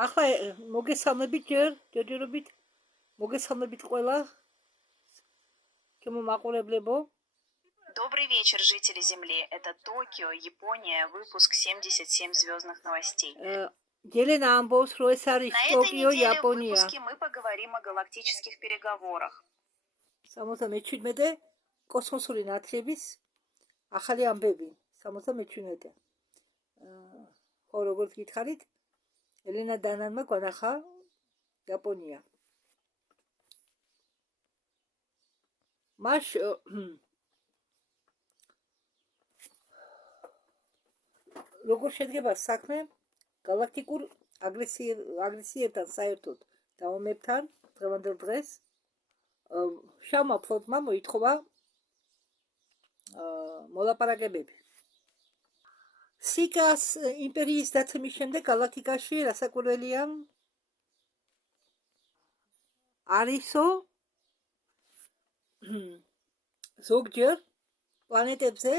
ახლა მოგესალმებით ჯერჯერობით მოგესალმებით ყველა ჩემო მაყურებლებო. Добрый вечер, жители Земли. Это Токио, Япония, выпуск 77 звездных новостей. Елена ამბობს, რომ ეს არის На этой Токио, неделе в Япония. выпуске мы поговорим о галактических переговорах. 77 კოსმოსური ნათლების ახალი ამბები. 77. ხო, როგორც გითხარით, ელენა დანანმა გვანახა იაპონია. მას როგორ შედგება საქმე galaktikურ აგრესიებთან საერთოდ დაომებთან დღევანდელ დღეს შავმა ფლოტმა მოითხოვა მოლაპარაკებები. სიკას იმპერიის დაცემის შემდეგ galaktikაში რასაკვირველია არისო ზოგჯერ პლანეტებზე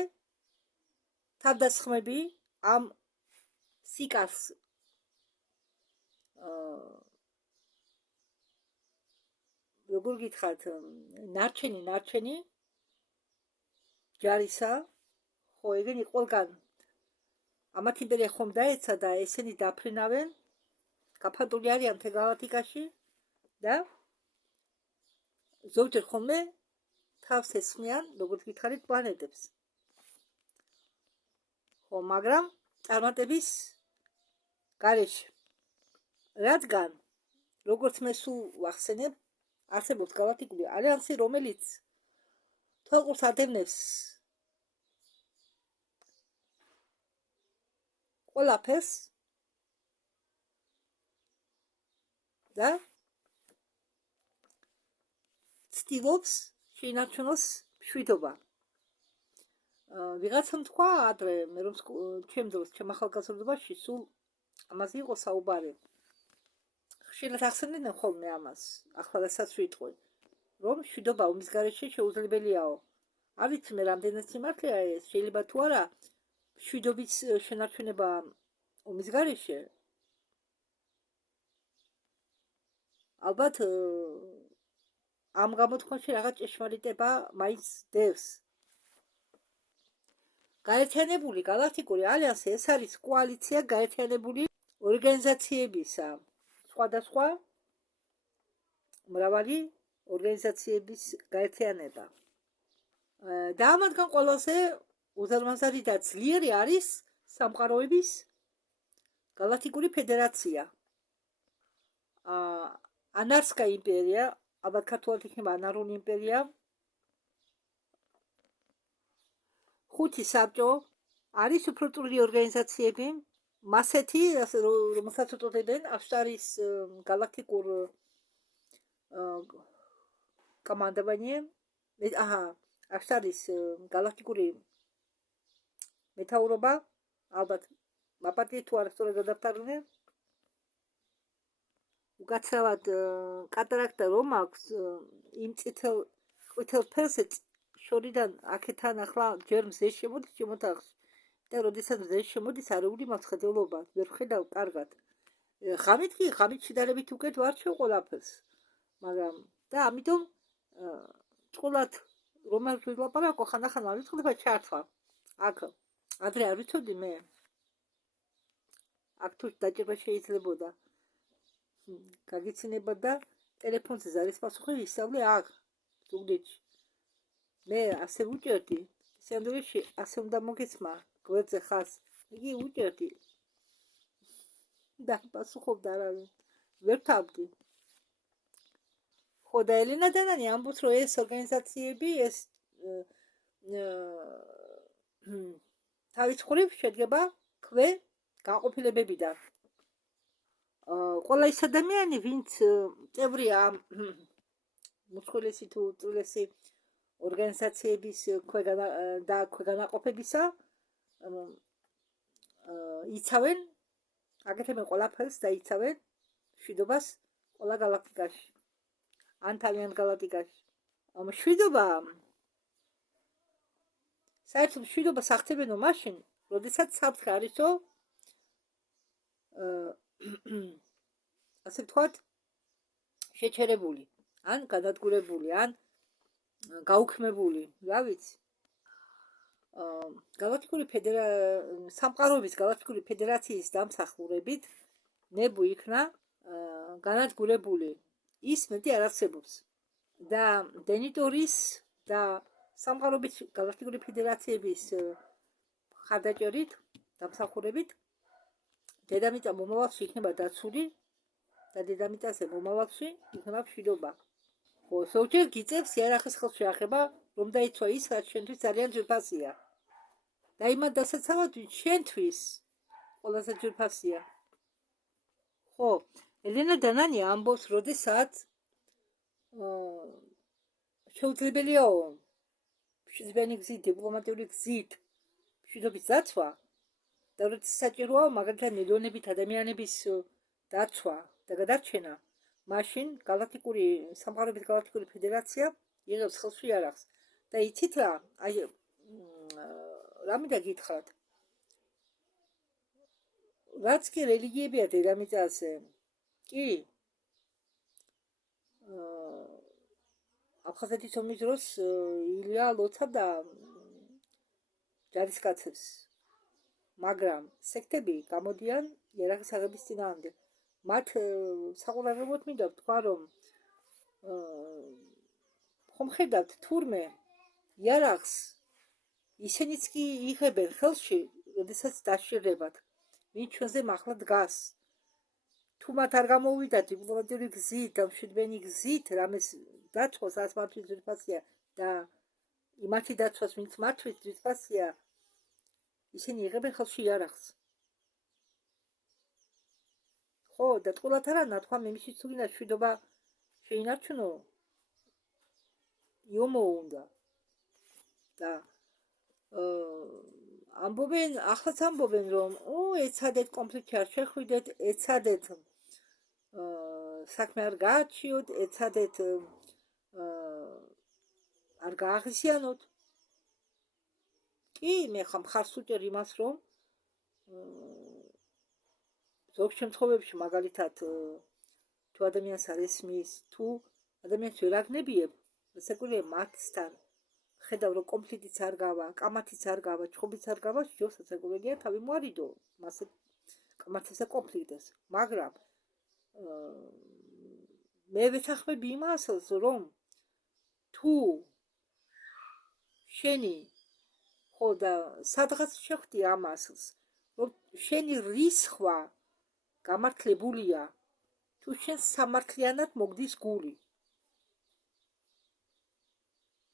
თავდასხმები ამ სიკას როგორ გითხრათ ნარჩენი ჯარისა ხო ეგენი ყველგან ამათ იმპერია ხომ დაეცა და ესენი დაფრინავენ გაფანტული არიან მთელ galaktikაში და ზოგჯერ ხოლმე თავს ესხმიან როგორც გითხარით პლანეტებს ხო მაგრამ წარმატების გარეშე რადგან როგორც მე სულ ვახსენებ არსებობს galaktikული ალიანსი რომელიც თვალყურს ადევნებს ყველაფერს და ცდილობს შეინარჩუნოს მშვიდობა. ვიღაცამ თქვა ადრე მე რომ ჩემ დროს ჩემ ახალგაზრდობაში სულ ამაზე იყო საუბარი. ხშირად ახსენდნენ ხოლმე ამას, ახლა რასაც ვიტყვი, რომ მშვიდობა ომის გარეშე შეუძლებელიაო. არ ვიცი მე რამდენად სიმართლეა ეს, შეიძლება თუ არა მშვიდობის შენარჩუნება ომის გარეშე. ალბათ ამ გამოთქმაში რაღაც ჭეშმარიტება მაინც დევს. გაერთიანებული galaktikuri ალიანსი ეს არის კოალიცია გაერთიანებული ორგანიზაციებისა. სხვადასხვა მრავალი ორგანიზაციების გაერთიანება. და ამათგან ყველაზე უზარმაზარი და ძლიერი არის სამყაროების galaktikuri ფედერაცია. ანარსკა იმპერია, ალბათ ქართულად იქნება ანარული იმპერია. ხუთი საბჭო არის უფრო წვრილი ორგანიზაციები, მასეთი, რომელსაც უწოდებენ აშტარის galaktikურ კომანდოვანიე, აშტარის galaktikური მეთაურობა, ალბათ მაპატიეთ თუ არა სწორად გადავთარგმნე. უკაცრავად კატარაქტა რომ აქვს იმ ყვითელ ფერზე შორიდან აქეთან ახლა ჯერ მზეს შემოდის შემოთახს და როდესაც მზეს შემოდის არეული მაცხედელობა ვერ ხედავ კარგად. ღამით შედარებით უკეთ ვარჩევ ყველაფერს. მაგრამ და ამიტომ წყულად რომ არ ვილაპარაკო ხანდახან არ ვიცხდება ჩართვა. აქ ადრე არ ვიცოდი მე. აქ თუ დაჭერა შეიძლებოდა. გაგიცინება და ტელეფონზე ზარის პასუხი ვისწავლე აქ ზუგდიდში. მე ასე უჭერდი, სანდრიში ასე უნდა მოგეცმა გვერდზე ხას. იგი უჭერდი. და პასუხობდა არავინ. ვერ თავდი. ხო და ელენა დანანი ამბობს რომ ეს ორგანიზაციები ეს თავის მხრივ შედგება ქვე განყოფილებებიდან. ყველა ის ადამიანი, ვინც წევრია მუცხოველესი თუ წვრილესი ორგანიზაციების ქვეგანაყოფებისა, იცავენ, აკეთებენ ყველაფერს და იცავენ მშვიდობას ყველა galaktikაში. ან თავიანთ galaktikაში. მშვიდობა საერთოდ მშვიდობას ახდენო მაშინ, როდესაც საფრთხე არისო ასე ვთქვათ, შეჩერებული, ან გადადგურებული, ან გაუქმებული, რა ვიცი. გალაქტიკური სამყაროების გალაქტიკური ფედერაციის დამსახურებით ნებუ იქნა განადგურებული. ის მეტი არ არსებობს. და დენიტორის და სამყაროების გალაქტიკური ფედერაციების ხარდაჭერით, დამსახურებით დედამიწა მომავალში იქნება დაცული და დედამიწაზე მომავალში იქნება მშვიდობა. ხო, ზოგჯერ გიწევს იარაღის ხელშეახება, რომ დაიცვა ის, რაც შენთვის ძალიან ძვირფასია. და იმად დასაცავად, შენთვის ყველაზე ძვირფასია. ხო, ელენა დანანი ამბობს, როდესაც შეუძლებელიაო მშვიდობიანი გზით, დიპლომატიური გზით მშვიდობის დაცვა და როდესაც საჭიროა მაგალითად მილიონობით ადამიანების დაცვა და გადარჩენა, მაშინ სამყაროების გალაქტიკური ფედერაცია იღებს ხელში იარაღს. და იცით რა, აი რა მინდა გითხრათ, რაც კი რელიგიებია დედამიწაზე, კი აფხაზეთის ომის დროს ილია ლოცავდა ჯარისკაცებს, მაგრამ სექტები გამოდიან იარაღის აღების წინააღმდეგ. მათ საყურებლად მინდა ვთქვა, რომ ხომ ხედავთ თურმე იარაღს ისინიც კი იღებენ ხელში, როდესაც დაშირებათ, ვინ ჩვენზე მართლა დგას. თუ მათ არ გამოუვიდა დიპლომატიური გზით და მშვიდობიანი გზით რამეს დაცვას, რაც მათთვის ძვირფასია და იმათი დაცვას, ვინც მათთვის ძვირფასია, ისინი იღებენ ხელში იარაღს. ხო, და თყოლად არა ნათქვამ იმისთვის, თუ გინდა მშვიდობა შეინარჩუნო, იომო უნდა. და ამბობენ, ახლაც ამბობენ, რომ ეცადეთ კონფლიქტში არ შეხვიდეთ, ეცადეთ საქმე არ გაარჩიოთ, ეცადეთ არ გააღიზიანოთ. კი, მე ხა მხარს უჭერ იმას, რომ ზოგ შემთხვევებში, მაგალითად, თუ ადამიანს არ ესმის, თუ ადამიანს ვერ აგნებიებ, ესეკვირია მათთან ხედავ, რომ კონფლიქტიც არ გავა, კამათიც არ გავა, ჩხუბიც არ გავა, ჯოსა საკურეგია თავი მოარიდო, მასე კამათისა კონფლიქტს. მაგრამ მე ვეთანხმები იმას, რომ თუ შენი ხო და სადღაც შეხვდი ამას, რომ შენი რისხვა გამართლებულია, თუ შენ სამართლიანად მოგდის გული.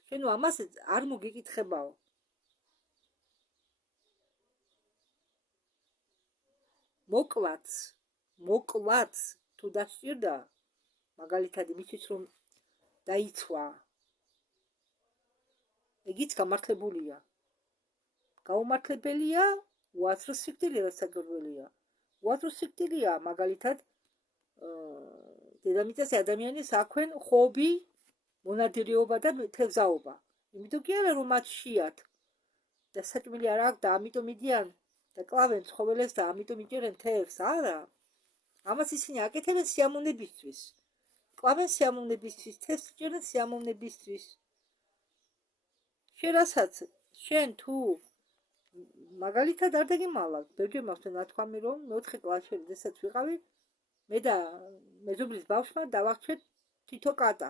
შენ ამას არ მოგიკითხებაო. მოკლაც თუ დასჭირდა, მაგალითად იმისთვის, რომ დაიცვა, ეგიც გამართლებულია. გაუმართლებელია, უაზრო სიკვდილი დასაგრველია. უაზრო სიკვდილია, მაგალითად, დედამიწაზე ადამიანის აქვენ ხობი, მონადირეობა და თევზაობა. იმიტომ კი არა, რომ მათ შეათ და საჭმელი არ აქვს და ამიტომ იდიან და კლავენ ცხოველებს და ამიტომ იჭერენ თევზს. არა. ამას ისინი აკეთებენ სიამოვნებისთვის. კლავენ სიამოვნებისთვის, თევზს იჭერენ სიამოვნებისთვის. შენ შენ თუ მაგალითად არ დაგიმალავ, ბევრჯერ მახსოვს ნათქვამი, რომ მე-4 კლასში როდესაც ვიყავი, მე და მეზობლის ბავშვმა დავახჩეთ თითო კატა.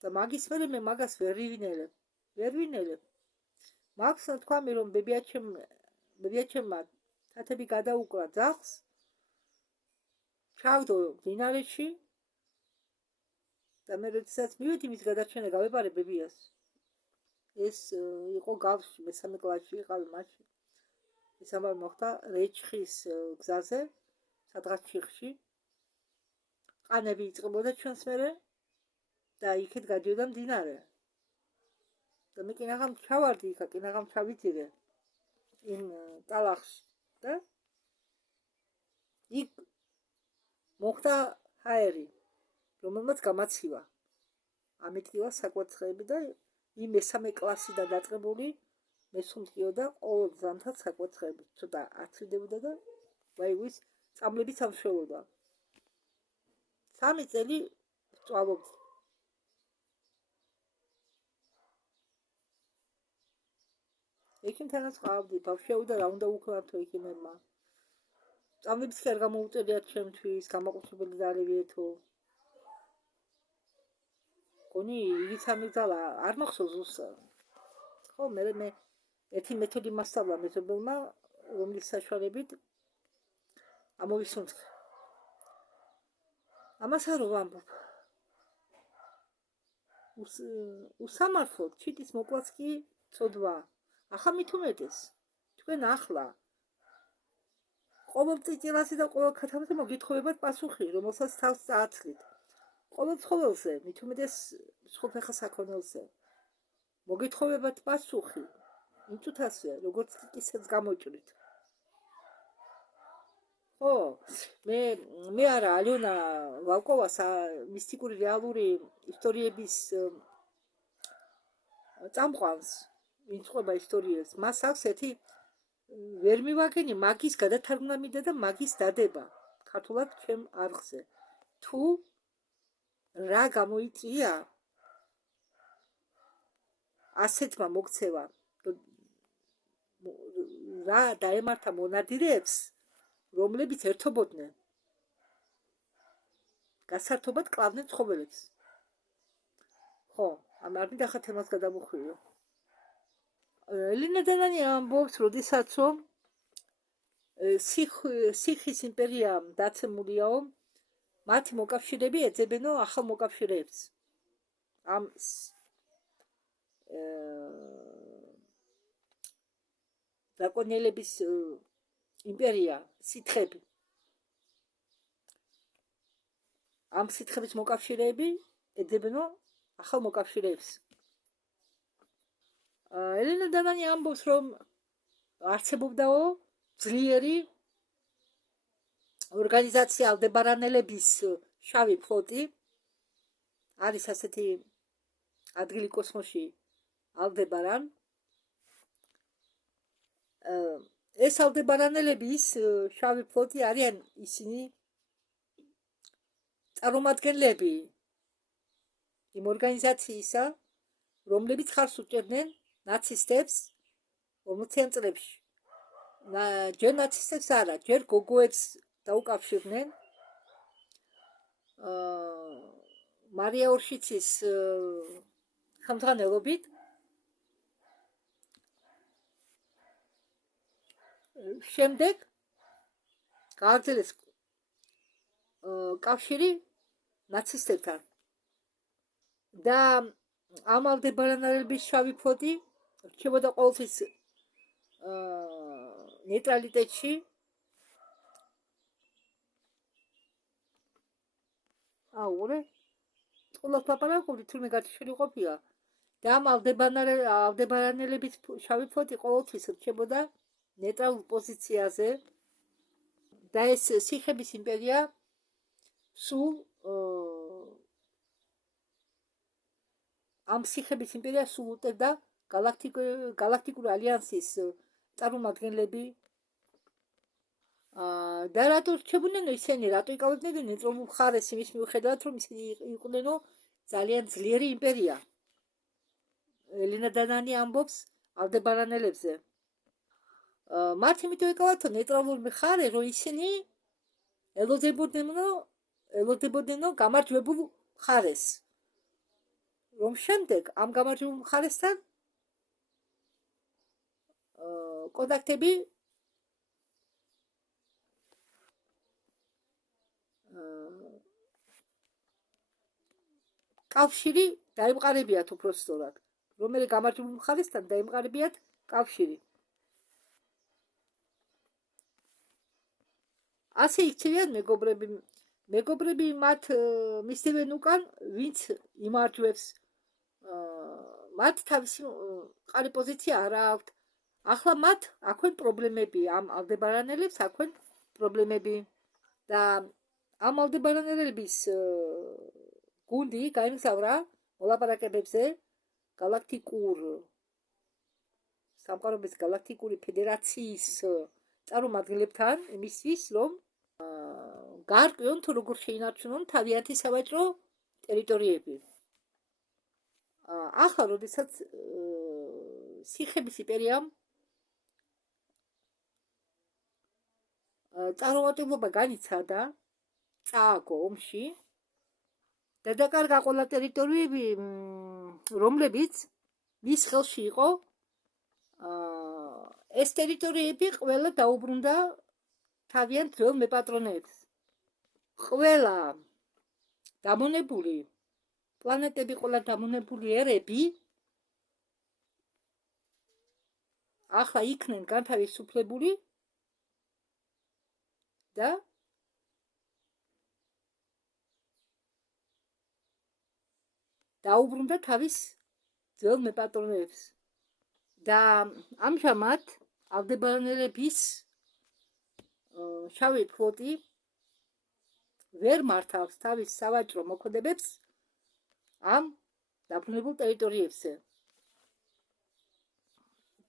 და მაგის მერე მე მაგას ვერ ვინელებ. მაგს ნათქვამი, რომ ბებიაჩემმა თათები გადაუკრა ძაღლს, ჩავდო მდინარეში და მე როდესაც მივედი მის გადარჩენა გავეპარე ბებიას. ეს იყო გავში, მე-3 კლასში ვიყავი მაშინ. ეს ამბავი მოხდა რეჩხის გზაზე, სადღაც ჩიხში. ყანები იწყებოდა ჩვენს მერე და იქით გადიოდა მდინარე. და მე კინაღამ ჩავარდი იქა, კინაღამ ჩავიძირე იმ ტალახში და იქ მოხდა ჰაერი, რომელმაც გამაცივა. ამიტკივა საკვერცხლები და იმ მე-3 კლასიდან დაწყებული მე სუმტკიოდა ყოველ ზამთარს საკვერცხლები. ცოტა აცვიდებოდა და ვაივის წამლები სამშველოდა. 3 წელი სწავლობდი. ექიმთანაც ყავდი, ბავშვები და რა უნდა უქნათო ექიმებმა. წამლების კი არ გამოუწერიათ ჩემთვის, გამოყურებელი დაალევიეთო. გონი იგიც ამიგდალა, არ მახსოვს ზუსტად. ხო, მე ერთი მეთოდი მასწავლა მეზობელმა, რომლის საშუალებით ამოვისუნთქე. ამას არ ვამბობ. უსამართლოდ ჩიტის მოკლაც კი ცოდვა. ახლა მით უმეტეს. თქვენ ახლა ყოველ წიწილაზე და ყოველ ქათამზე მოგითხოვებათ პასუხი, რომელსაც თავს წააცლით. ყოველ ცხოველზე, მით უმეტეს სრულფეხა საქონელზე. მოგითხოვებათ პასუხი, იმ წუთასვე, როგორც კისერს გამოჭრით. ხო, მე არა ალიონა ვალკოვას მისტიკური რეალური ისტორიების წამყვანს, ვინც ყვება ისტორიას, მას აქვს ერთი ვერ მივაგენი მაგის გადათარგმნამიდა და მაგის დადება ქართულად ჩემ არხზე. თუ რა გამოიწვია ასეთმა მოქცევა, რა დაემართა მონადირეებს, რომლებიც ერთობოდნენ გასართობად კლავდნენ ცხოველებს. ხო, არ მინდა ხა თემას გადამოხვიო. ელენა დანანი ამბობს, როდესაც რომ სიხის იმპერია დაცემულიაო, მათი მოკავშირეები ეძებნო ახალ მოკავშირეებს. ამ დრაკონელების იმპერია, სითხები. ამ სითხების მოკავშირეები ეძებნო ახალ მოკავშირეებს. ელენა დანანი ამბობს, რომ არსებობდაო ძლიერი ორგანიზაცია ალდებარანელების შავი ფლოტი. არის ასეთი ადგილი კოსმოსში ალდებარან. ეს ალდებარანელების შავი ფლოტი არიან ისინი წარმომადგენლები იმ ორგანიზაციისა, რომლებიც ხარს უჭერდნენ ნაცისტებს 50-იან წლებში. ჯერ ნაცისტებს არა, ჯერ გოგოებს დაუკავშირდნენ. მარია ორშიცის ხელმძღვანელობით. შემდეგ გააგრძელეს კავშირი ნაცისტებთან და ამ ალდებარანელების შავი ფლოტი რჩებოდა ყოველთვის ნეიტრალიტეტში. აურე ყველაფერს პაპალაკობდი, თურმე გათიშული ყოფილა. და ამ ალდებარანელების შავი ფლოტი ყოველთვის რჩებოდა ნეიტრალურ პოზიციაზე და ეს სიხების იმპერია სულ ამ სიხების იმპერია სულ უწევდა galaktikuri ალიანსის წარმომადგენლები. და რატო რჩებოდნენ ისინი, რატო იკავებდნენ ნეიტრალურ მხარეს, იმის მიუხედავად, რომ ისინი იყვნენ ძალიან ძლიერი იმპერია. ელენა დანანი ამბობს ალდებარანელებზე. მათ იმიტომ ეკავათ ნეიტრალურ მხარე, რომ ისინი ელოდებოდნენ გამარჯვებულ მხარეს. რომ შემდეგ ამ გამარჯვებულ მხარესთან კონტაქტები კავშირი დაემყარებიათ უпростоრად. რომელი გამარჯვებულ მხარესთან დაემყარებიათ კავშირი. ასე იქცევიან მეგობრები მათ მისდევენ უკან, ვინც იმარჯვებს. მათ თავისი მყარი პოზიცია არ აქვთ. ახლა მათ აქვენ პრობლემები, ამ ალდებარანელებს აქვენ პრობლემები და ამ ალდებარანელების გუნდი გაემგზავრა მოლაპარაკებებზე galaktikur სამყაროების galaktikuri ფედერაციის წარმომადგენლებთან იმისთვის, რომ გაარკვიონ თუ როგორ შეინარჩუნონ თავიანთი სავაჭრო ტერიტორიები. ახლა როდესაც სიხების იმპერიამ წარუმატებლობა განიცადა, წააგო ომში და დაკარგა ყველა ტერიტორიები, რომლებიც მის ხელში იყო. ეს ტერიტორიები ყველა დაუბრუნდა თავიანთ ძველ მეპატრონეებს. ყველა დამონებული პლანეტები, ყველა დამონებული ერები ახლა იქნენ განთავისუფლებული და დაუბრუნდა თავის ძველ მეპატრონეებს. და ამჟამად ალდებარანელების შავი ფლოტი ვერ მართავს თავის სავაჭრო მოქმედებებს ამ დაბრუნებულ ტერიტორიებზე.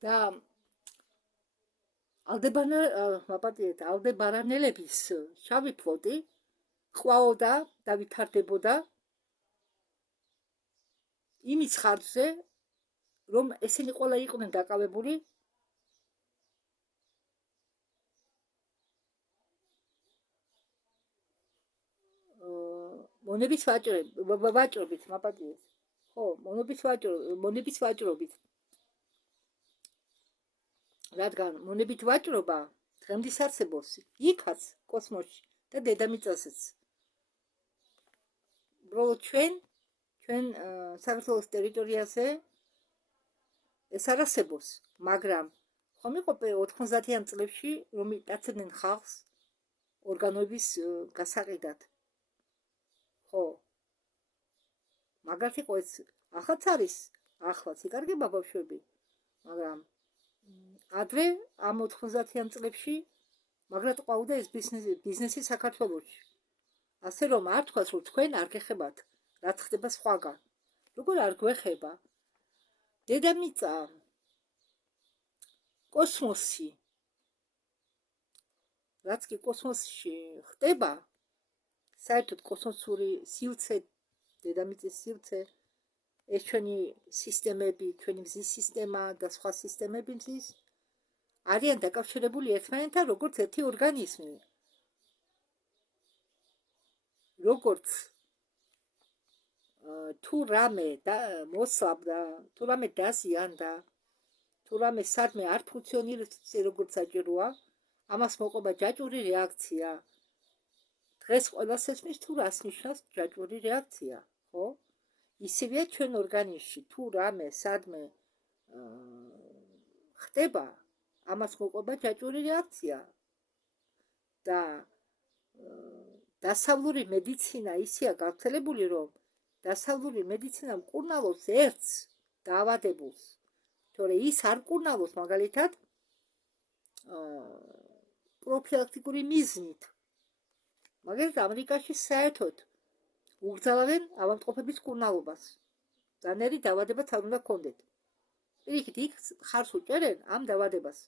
და ალდებარანელების შავი ფლოტი ყვაოდა და ვითარდებოდა იმის ხარჯზე, რომ ესენი ყველა იყვნენ დაკავებული მონების ვაჭრობით, მაპატიეთ. ხო, მონების ვაჭრობით. რადგან მონებით ვაჭრობა დღემდე არსებობს იქაც კოსმოსში და დედამიწაზეც. უბრალოდ ჩვენ საქართველოს ტერიტორიაზე ეს არ არსებობს, მაგრამ ხომ იყო 90-იან წლებში, რომ იტაცებდნენ ხალხს ორგანოების გასაყიდად. ხო, მაგათ იყო ეს, ახაც არის, ახლაც იკარგება ბავშვები, მაგრამ ადრე ამ 90-იან წლებში მაგრად ყვაოდა ეს ბიზნესი საქართველოში. ასე რომ არ თქვას, რომ თქვენ არ გეხებათ რაც ხდება სხვაგან. როგორ არ გვეხება? დედამიწა, კოსმოსი, რაც კი კოსმოსში ხდება, საერთოდ კოსმოსური სივრცე, დედამიწის სივრცე, ეს ჩვენი სისტემები, ჩვენი მზის სისტემა და სხვა სისტემები მზის არიან დაკავშირებული ერთმანეთთან როგორც ერთი ორგანიზმი. როგორც თუ რამე მოსაბდა, თუ რამე დაზიანდა, თუ რამე სადმე არ ფუნქციონირებს როგორც საჭიროა, ამას მოყვება ჯაჭვური რეაქცია. დღეს ყველას ესმის თუ რას ნიშნავს ჯაჭვური რეაქცია, ხო? ისევია ჩვენ ორგანიზმში, თუ რამე სადმე ხდება, ამას მოყვება ჯაჭვური რეაქცია. და დასავლური მედიცინა ისეა გავრცელებული, რომ დასავლური მედიცინა მკურნალობს ერთს დაავადებულს. თორე ის არ მკურნალობს მაგალითად პროფილაქტიკური მიზნით. მაგალითად ამერიკაში საერთოდ უგრძალავენ ავადმყოფების მკურნალობას. დანერი დაავადებაც არ უნდა გქონდეთ. პირიქით იქ ხარს უჭერენ ამ დაავადებას.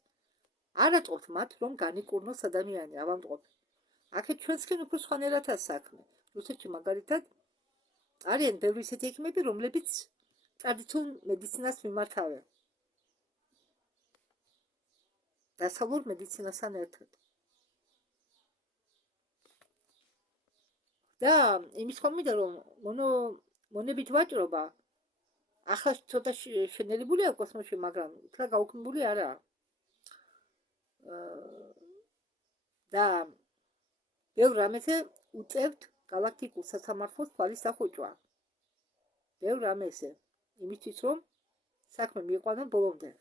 არ ატყობთ მათ, რომ განიკურნოს ადამიანი ავადმყოფი. აქეთ ჩვენსკენ უფრო სხვანაირადაა საქმე. რუსეთში მაგალითად არიან ბევრი ისეთი ექიმები, რომლებიც ტრადიციულ მედიცინას მიმართავენ. დასავლურ მედიცინასთან ერთად. და იმის ხომიდა, რომ მონებით ვაჭრობა ახლა ცოტა შენელებულია კოსმოსში, მაგრამ უთხრა გაუქმებული არაა. და ბევრ რამეზე უწევთ galaktikul სასამართლოს თვალის დახუჭვა. ბევრ რამეზე, იმისთვის რომ საქმე მიიყვანონ ბოლომდე.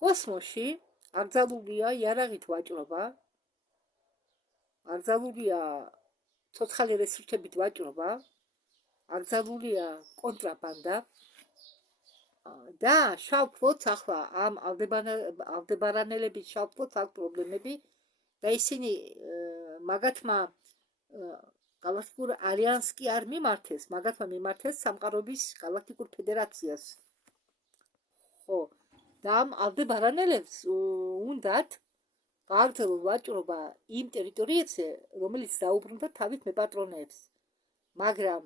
კოსმოსში აკრძალულია იარაღით ვაჭრობა, აკრძალულია ცოცხალი რესურსებით ვაჭრობა, აკრძალულია კონტრაბანდა და შავ ფლოტს ახლა ამ ალდებარანელების შავ ფლოტს აქვს პრობლემები და ისინი მაგათმა galaktikul ალიანსს კი არ მიმართეს, მაგათმა მიმართეს სამყაროების galaktikul ფედერაციას. ხო, და ამ ალდებარანელებს უნდათ გააგრძელო ვაჭრობა იმ ტერიტორიებზე, რომელიც დაუბრუნდა თავით მეპატრონეებს, მაგრამ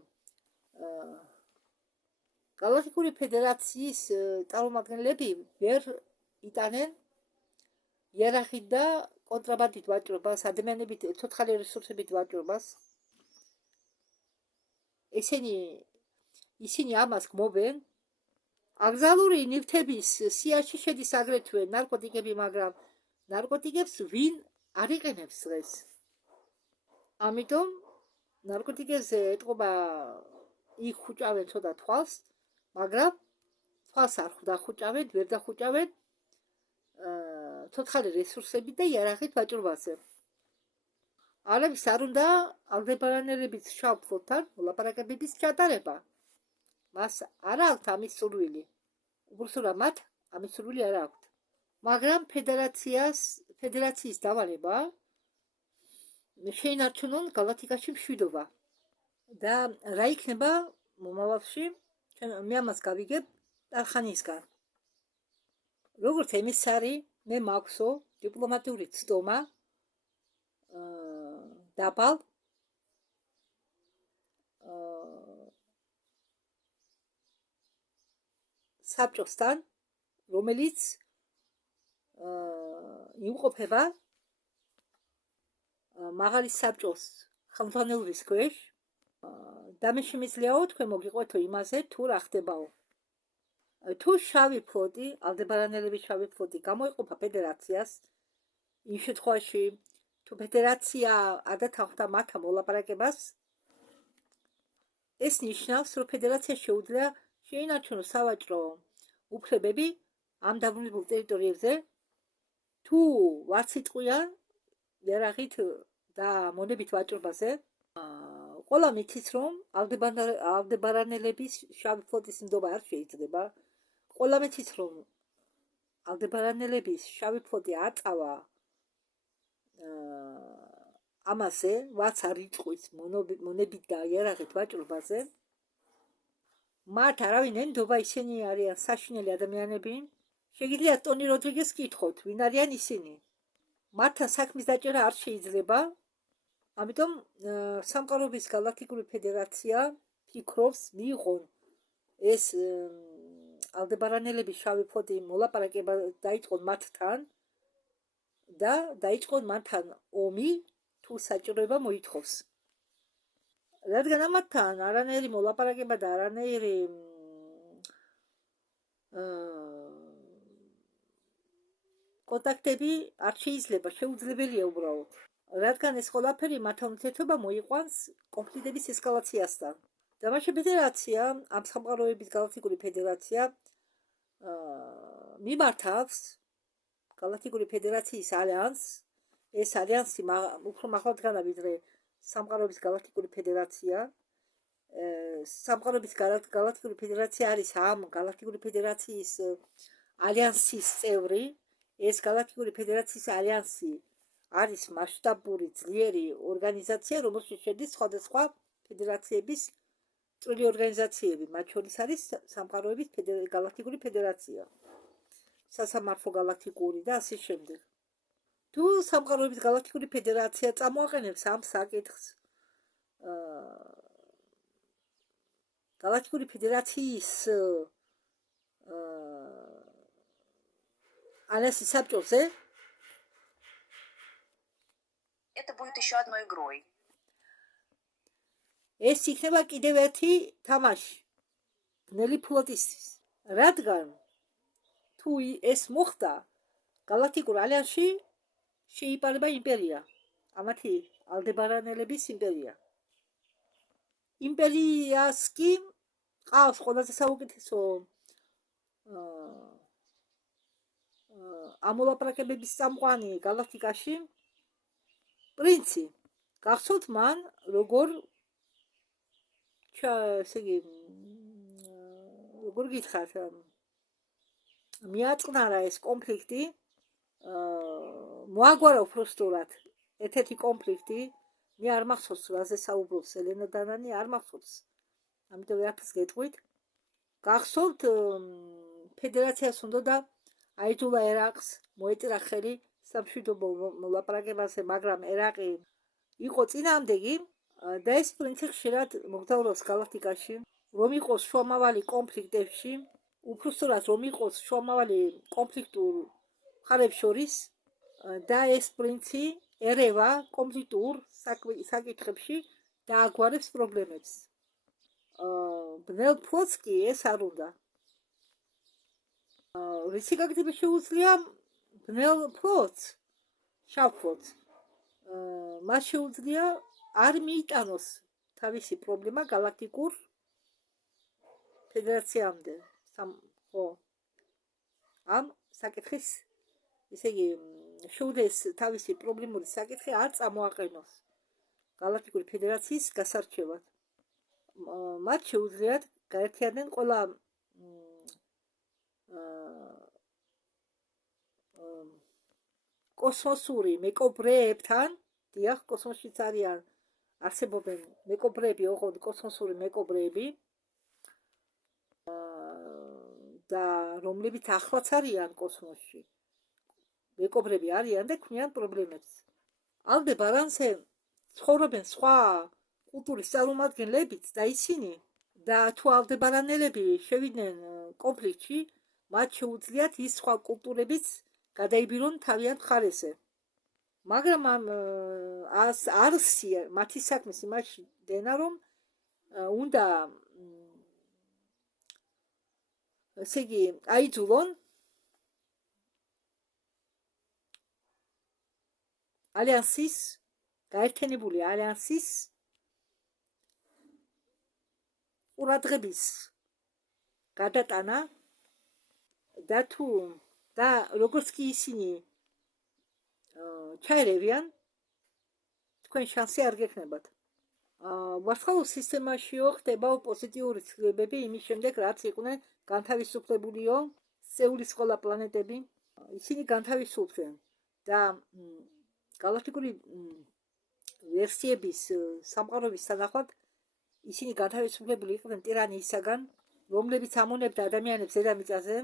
გალაქტიკური ფედერაციის წარმომადგენლები ვერ იტანენ იერარქიით და კონტრაბანდით ვაჭრობას, ადამიანებით, ცოცხალი რესურსებით ვაჭრობას. ისინი ამას გმობენ. აკრძალული ნივთების სიაში შედის აგრეთვე ნარკოტიკები, მაგრამ ნარკოტიკებს ვინ არ იყენებს დღეს. ამიტომ ნარკოტიკებზე ეტყობა იქ ხუჭავენ ცოტა თვალს, მაგრამ თვალს არ დახუჭავენ, ვერ დახუჭავენ ცოცხალი რესურსები და იერარქიით ვაჭრობაზე. ალებს არ უნდა ალდებარანელების შავ ფლოტთან მოლაპარაკებების ჩატარება. მას არ აქვთ ამის სურვილი. უბრალოდ მათ ამის სურვილი არ აქვთ. მაგრამ ფედერაციის დავალება შეინარჩუნონ გალაქტიკაში მშვიდობა. და რა იქნება მომავალში, მე ამას გავიგებ ტარხანისგან. როგორც ემისარი, მე მაქვსო დიპლომატიური ცდომა დაბალ საბჭოსთან, რომელიც იმყოფება მაღალი საბჭოს ხელმძღვანელობის ქვეშ და მე შემიძლიაო თქვენ მოგიყვეთო იმაზე, თუ რა ხდებაო. თუ შავი ფლოტი, ალდებარანელების შავი ფლოტი გამოიყოფა ფედერაციას, იმ შემთხვევაში თუ ფედერაცია არ დათანხმდა მათთან მოლაპარაკებას, ეს ნიშნავს, რომ ფედერაციას შეუძლია შეინარჩუნოს სავაჭრო უფლებები ამ დაბრუნებულ ტერიტორიებზე, თუ ვარც იტყვიან იერარქიით და მონებით ვაჭრობაზე. ყველა მითის, რომ ალდებარანელების შავი ფლოტის ნდობა არ შეიძლება. ყველა მითის, რომ ალდებარანელების შავი ფლოტი აწავა ამაზე, ვარც არ იტყვის მონებით და იერარქიით ვაჭრობაზე. მათ არავინ ენდობა, ისინი არიან საშინელი ადამიანები. შეგიძლიათ ტონი როდრიგეს კითხოთ, ვინ არიან ისინი. მათთან საქმის დაჭერა არ შეიძლება. ამიტომ სამყაროების გალაქტიკური ფედერაცია ფიქრობს მიიღონ ეს ალდებარანელების შავი ფლოტი მოლაპარაკება დაიწყონ მათთან და დაიწყონ მათთან ომი, თუ საჭიროება მოითხოვს. რადგან ამათთან არანაირი მოლაპარაკება და არანაირი კონტაქტები არ შეიძლება, შეუძლებელია უბრალოდ. რადგან ეს ყველაფერი მათთან ურთიერთობა მოიყვანს კონფლიქტების ესკალაციასთან. და მაშინ ფედერაცია, ამ სამყაროების გალაქტიკური ფედერაცია მიმართავს გალაქტიკური ფედერაციის ალიანსს. ეს ალიანსი უფრო მაღალდგანა ვიდრე სამყაროების გალაქტიკური ფედერაცია. სამყაროების გალაქტიკური ფედერაცია არის ამ გალაქტიკური ფედერაციის ალიანსის წევრი. ეს გალაქტიკური ფედერაციის ალიანსი არის მასშტაბური ძლიერი ორგანიზაცია, რომელშიც შედის სხვადასხვა ფედერაციების წვრილი ორგანიზაციები, მათ შორის არის სამყაროების გალაქტიკური ფედერაცია, სასამართლო გალაქტიკური და ასე შემდეგ. თუ სამყაროების გალაქტიკური ფედერაცია წამოაყენებს ამ საკითხს გალაქტიკური федерацიის ალიანსის საბჭოზე, это будет еще одной игрой. ეს იქნება კიდევ ერთი თამაში ბნელი ფლოტისთვის. რადგან თუ ეს მოხდა, გალაქტიკურ ალიანსში შეიპარება იმპერია, ამათი ალდებარანელების იმპერია. იმპერიას კი ყავს ყველაზე საუკეთესო ამოლაპარაკებების წამყვანი გალაქტიკაში პრინცი. გახსოვთ მან როგორ გითხათ, მიაწყნარა ეს კონფლიქტი, მოაგვარა უბრალოდ ერთ-ერთი კონფლიქტი, მე არ მახსოვს რაზე საუბრობს ელენა დანანი, არ მახსოვს. ამიტომ ვერაფერს გეტყვით. გახსოვთ ფედერაციას უნდა და აიძულა ერაყს მოეწერა ხელი სამშვიდობო მოლაპარაკებაზე, მაგრამ ერაყი იყო წინააღმდეგი და ეს პრინციპი ხშირად მოგზაურობს გალაქტიკაში, რომ იყოს შუამავალი კონფლიქტებში, უბრალოდ რომ იყოს შუამავალი კონფლიქტურ მხარებს შორის და ეს პრინციპი ერევა კონფლიქტურ საკითხებში დააგვარებს პრობლემებს. ბნელ ფლოტს კი ეს არ უნდა. რისი გაგრძელება შეუძლია ბნელ ფლოტს, შავ ფლოტს, მას შეუძლია არ მიიტანოს თავისი პრობლემა გალაქტიკურ ფედერაციამდე. ხო, ამ საკითხის, ესე იგი, შეუძლეს თავისი პრობლემური საკითხი არ წამოაყენოს გალაქტიკური ფედერაციის გასარჩევად. მათ შეუძლიათ გაერთიანდნენ ყველა კოსმოსური მეკობრეებთან, დიახ, კოსმოსშიც არიან, არსებობენ მეკობრეები, ოღონდ კოსმოსური მეკობრეები და რომლებიც ახლაც არიან კოსმოსში. მეკობრეები არიან და ქმნიან პრობლემებს. ალდებარანზე ცხოვრობენ სხვა კულტურის წარმომადგენლებიც და ისინი და თუ ალდებარანელები შევიდნენ კონფლიქტში, მათ შეუძლიათ ის სხვა კულტურებიც გადაიბირონ თავიანთ მხარეზე. მაგრამ ამ არსია მათი საქმის იმაში დენა, რომ უნდა ესე იგი აიძულონ ალიანსის, გაერთიანებული ალიანსის ყურადღების გადატანა და როგორც კი ისინი ჩაერევიან, თქვენ შანსი არ გექნებათ. ვარსკვლავურ სისტემაშიო ხდება პოზიტიური ცვლილებები იმის შემდეგ, რაც იყვნენ განთავისუფლებულიო სეულის ყველა პლანეტები. ისინი განთავისუფლდნენ და გალაქტიკური ვერსიების სამყაროების თანახმად ისინი განთავისუფლებული იყვნენ ტირანიისაგან, რომლებიც ამონებდა ადამიანებს დედამიწაზე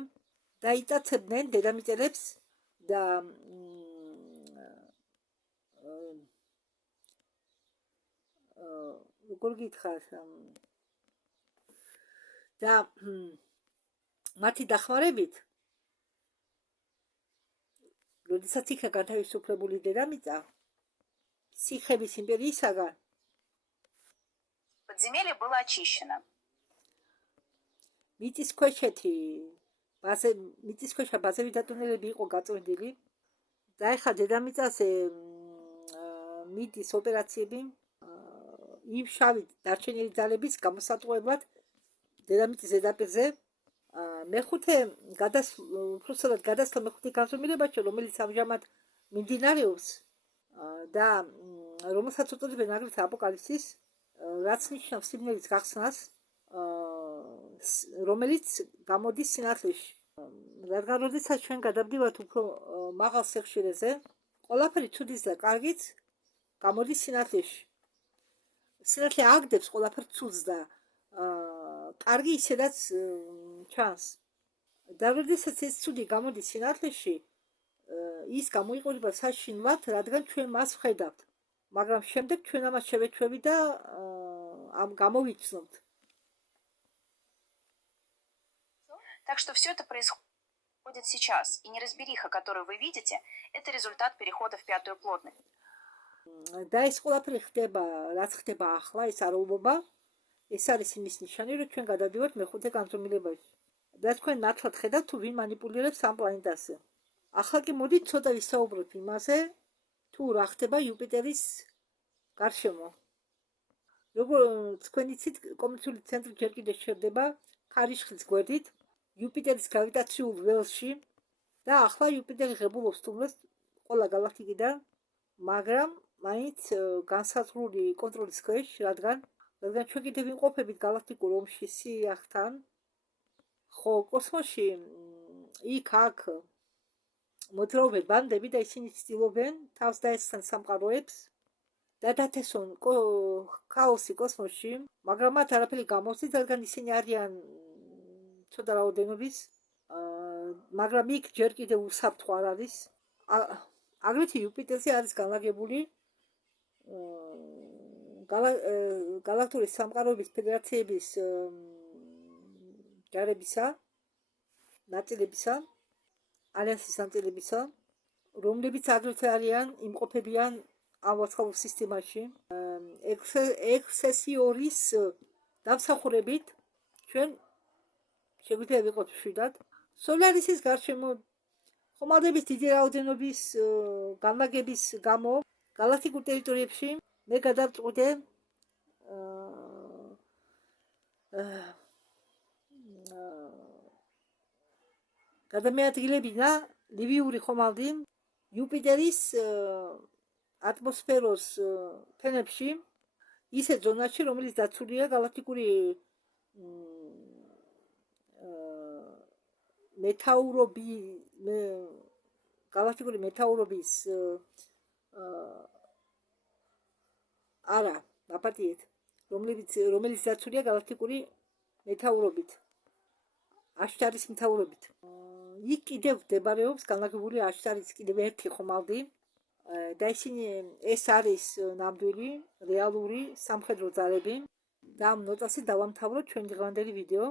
და იტაცებდნენ დედამიწელებს და როგორ გითხრათ და მათი დახმარებით, როდესაც იქნა განთავისუფლებული დედამიწა სიქების იმპერიისაგან, Подземелье было очищено. მიწისქვეშა ბაზები დატანილები იყო გაწყვეტილი და ეხლა დედამიწაზე მიდის ოპერაციები იმ შავი დარჩენილი ძალების გამოსატყუებლად დედამიწის ზედაპირზე. მეხუთე განზომილებაში, რომელიც ამჟამად მიმდინარეობს და რომელსაც უწოდებენ აგრეთვე აპოკალიფსის, რაც ნიშნავს სიბნელის გახსნას, რომელიც გამოდის სინათლეში. რადგან როდესაც ჩვენ გადავდივართ უფრო მაღალ სიხშირეზე, ყველაფერი ცუდის და კარგიც გამოდის სინათლეში. სინათლე აგდებს ყველაფერს ცუდს და კარგი ისედაც ჩანს. და როდესაც ეს ცუდი გამოდის სინათლეში, ის გამოიყურება საშინლად, რადგან ჩვენ მას ვხედავთ. მაგრამ შემდეგ ჩვენ ამას შევეჩვევით და ამ გამოვიცნობთ. Так что все это происходит сейчас. И неразбериха, которую вы видите, это результат перехода в пятую плотность. და ეს ყველაფერი ხდება, რაც ხდება ახლა, ეს არაუბობა, ეს არის იმის ნიშანი, რომ ჩვენ გადავდივართ მეხუთე განზომილებაში. და თქვენ ნათლად ხედავთ, თუ ვინ მანიპულირებს ამ პლანეტაზე. ახლა კი მოდით ცოტა ვისაუბროთ იმაზე, თუ რა ხდება იუპიტერის გარშემო. როგორც თქვენ იცით, კომეტური ცენტრი ჯერ კიდევ შევდება ქარიშხლის გვერდით, იუპიტერის გრავიტაციულ ველში და ახლა იუპიტერი ღებულობს თუმრას ყველა გალაქტიკიდან, მაგრამ მაინც განსაზღვრული კონტროლის ქვეშ, რადგან ჩვენ კიდევ ვიმყოფებით გალაქტიკურ ომში სიახთან. ხო, კოსმოსში იქ-აქ მოძრაობენ ბანდები და ისინი ცდილობენ თავს დაესხნენ სამყაროებს და დათესონ ქაოსი კოსმოსში, მაგრამ მათ არაფერი გამოსცით, რადგან ისინი არიან ცოტა რაოდენობის, მაგრამ იქ ჯერ კიდევ უსაფრთხო არ არის. აგრეთვე იუპიტერზე არის განლაგებული galaktoris სამყაროების ფედერაციების ჯარებისა, ნაწილებისა, ალიანსის ნაწილებისა, რომლებიც აგრეთვე არიან იმყოფებიან ამ ვარსკვლავურ სისტემაში. ექსესიორის დამსახურებით ჩვენ შეგვიძლია ვიყოთ მშვიდად. სოლარისის გარშემო ხომალდების დიდი რაოდენობის განლაგების გამო galaktikურ ტერიტორიებში მე გადავწყვიტე გადამეადგილებინა ლივიური ხომალდი იუპიტერის ატმოსფეროს ფენებში ისეთ ზონაში, რომელიც დაცულია galaktikuri მეტაურობის არა, დაპატიეთ, რომელიც დაცულია galaktikuri მეტაურობით, აშტარის მეტაურობით. იქ კიდევ მდებარეობს განლაგებული აშტარის კიდევ ერთი ხომალდი და ეს არის ნამდვილი რეალური სამხედრო ძალები და ამ ნოტასით დავამთავროთ ჩვენი დღევანდელი ვიდეო.